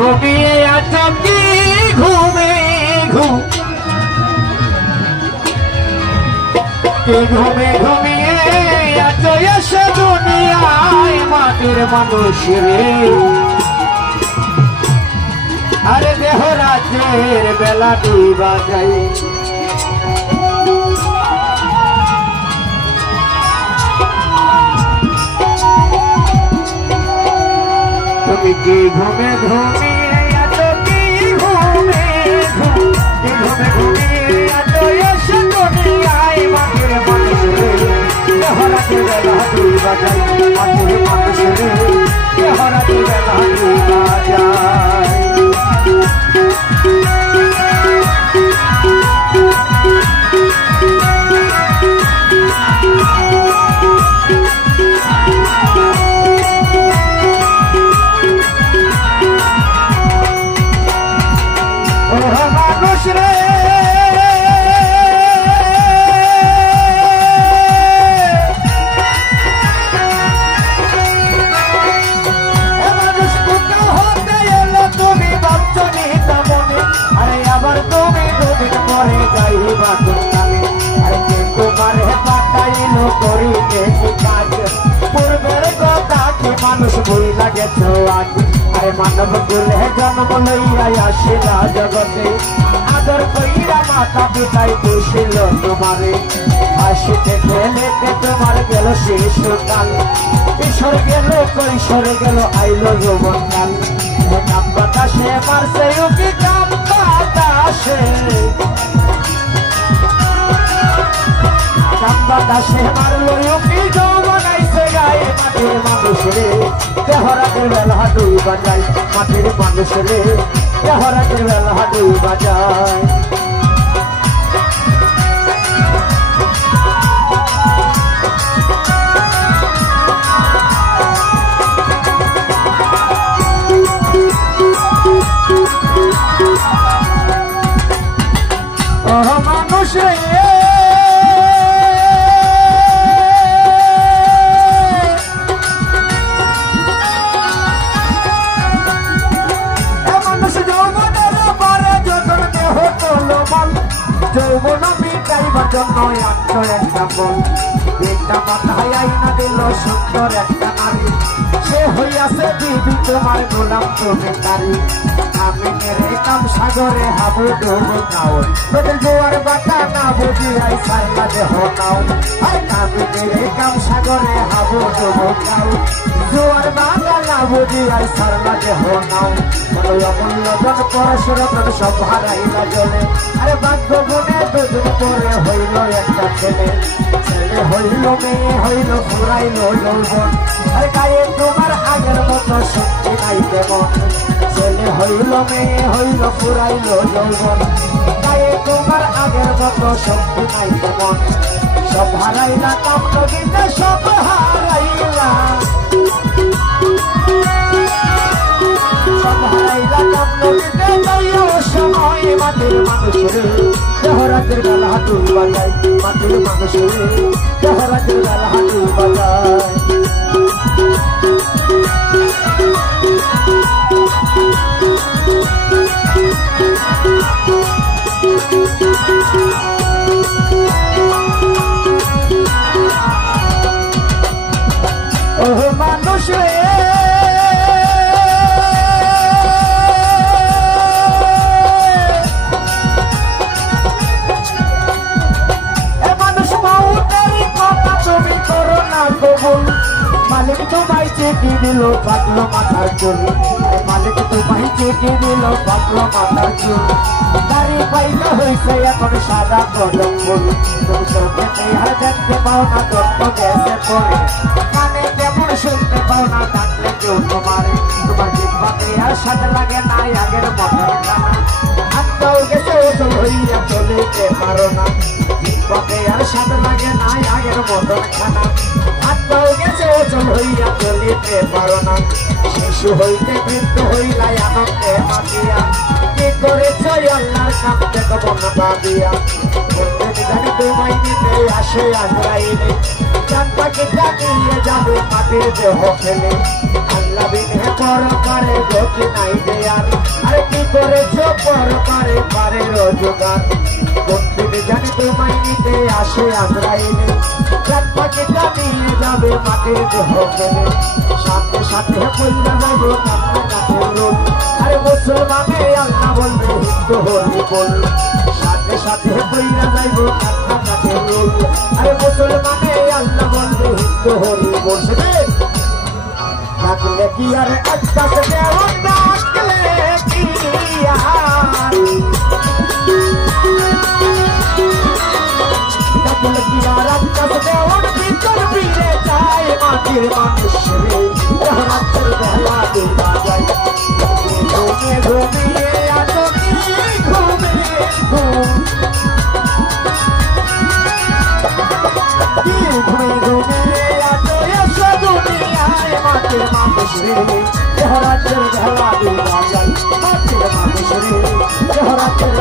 ঘুমিয়ে আছো কি ঘুমে ঘুমে ঘুমিয়ে আছো এসে দুনিয়ায় মাটির মানুষ রে আরে দেহ রাতের বেলা ডুবা যায় তুমি কি ঘুমে ঘুমিয়ে আছো কি ঘুমে ঘুমিয়ে আছো এসে দুনিয়ায় মাটির মানুষ রে দেহ রাতের বেলা ডুবা যায় মাটির মানুষ রে দেহ রাতের বেলা ডুবা যায় মানুষ রে মানুষ কোথা হতে এলো তুমি ভাবছো নিহিত মনে আরে আবার তুমি দুদিন পরে যাইবা তুমি আরে কে তোমারে পাঠাইলো করিতে কাজ পূর্বের কথা কি মানুষ ভুইলা গেছো আজ আরে মানব কুলে জন্ম লইয়া আসিলা জগতে আদর কইরা মাতা পিতাই দিছিল তোমারে হাসিতে খেলেতে তোমার গেল শিশুকাল কিশোর গেল কৈশোর গেল আইলো যৌবনকাল কাম বাতাসে মারছে উকি কাম বাতাসে মারলো উকি যৌবন আইছে গায়ে মাটির মানুষ রে দেহ রাতের বেলা ডুবা যায় মাটির মানুষ রে দেহ রাতের বেলা ডুবা যায় মানুষ রে যৌবন মিটাইবার জন্য আত্ম একটা বল একটা মাথায় আইনা দিল সুন্দর একটা নারী সে হইয়াছে বিবি তোমার গোলাম তুমি তারি আমি মেরে কাম সাগরে হাবু ডুবো নাও তোদের জোয়ার বাতা না বুঝি আই সাইলা দেহ নাও আমি মেরে কাম সাগরে হাবু ডুবো নাও জোয়ার বাতা না বুঝি আই সাইলা দেহ নাও অমূল্য জন পরশুরতন সব হারাইলা জলে আরে ভাগ্য গুণে দুদিন পরে হইল একটা ছেলে ছেলে হইল মেয়ে হইল ফুরাইল যৌবন আরে গায়ে তোমার আগের মতো শক্তি নাই তেমন ছেলে হইল মেয়ে হইল ফুরাইল যৌবন গায়ে তোমার আগের মতো শক্তি নাই তেমন সব হারাইলা কাম নদীতে সব হারাইলা সব হারাইলা কাম নদীতে যাইও সময় মাটির মানুষ রে দেহ রাতের বেলা ডুবা যায় মাটির মানুষ রে দেহ রাতের বেলা ডুবা যায় মানুষ রে মালিক তোমায় চেকে দিল পাতলো মাথার চুল মালিক তোমায় চেকে দিল পাতলো মাথার চুল দাড়ি পাইকা হয়েছে এখন সাদা কলম ফুল তুমি চোখে আর দেখতে পাও না দত্ত গেছে পরে কানে তেমন শুনতে পাও না ডাকলে কেউ তোমারে তোমার জিহ্বাতে আর স্বাদ লাগে না আগের মতো খানা হাতটাও গেছে ওজন হইয়া চলিতে পারো না জিহ্বাতে আর স্বাদ লাগে না আগের মতো খানা হাতটাও গেছে ওজন হইয়া চলিতে পারো না শিশু হইতে বৃদ্ধ হইলাই আনন্দে মাতিয়া করেছ আল্লাহর নাম দেখবো না ভাবিয়া বলতে জানি তোমায় নিতে আসে আজরাইলে জানটাকে জানিয়ে যাবে মাটির দেহ ফেলে আল্লাহ বিনে পরকারে গতি নাই যে আর আরে কি করেছ পরকারে পারে রোজগার বলতে জানি তোমায় নিতে আসে আজরাইলে জানটাকে জানিয়ে যাবে মাটির দেহ ফেলে সাথে সাথে কইরা যাবো কান্না কাছে রোজ আরে মুসলমানে আল্লাহ বলবে হিন্দু হলি বল সাথে সাথে কইরা যাইবো কান্না কাছে রোজ আরে মুসলমানে আল্লাহ বলবে হিন্দু হলি বলছে ডাকলে কি আরে আকাশ দেওয়ান ডাকলে কি ডাকলে কি আর আকাশ দেওয়ান ভিতর ফিরে যায় মাটির মানুষ রে রাতের বেলা দুবা যায় ঘুমিয়ে ঘুমিয়ে আতো কি ঘুমিয়ে ঘুমিয়ে আতো এসো দুনিয়ায় মাটির মানুষ রে রাতের বেলা দুবা যায় মাটির মানুষ রে রাতের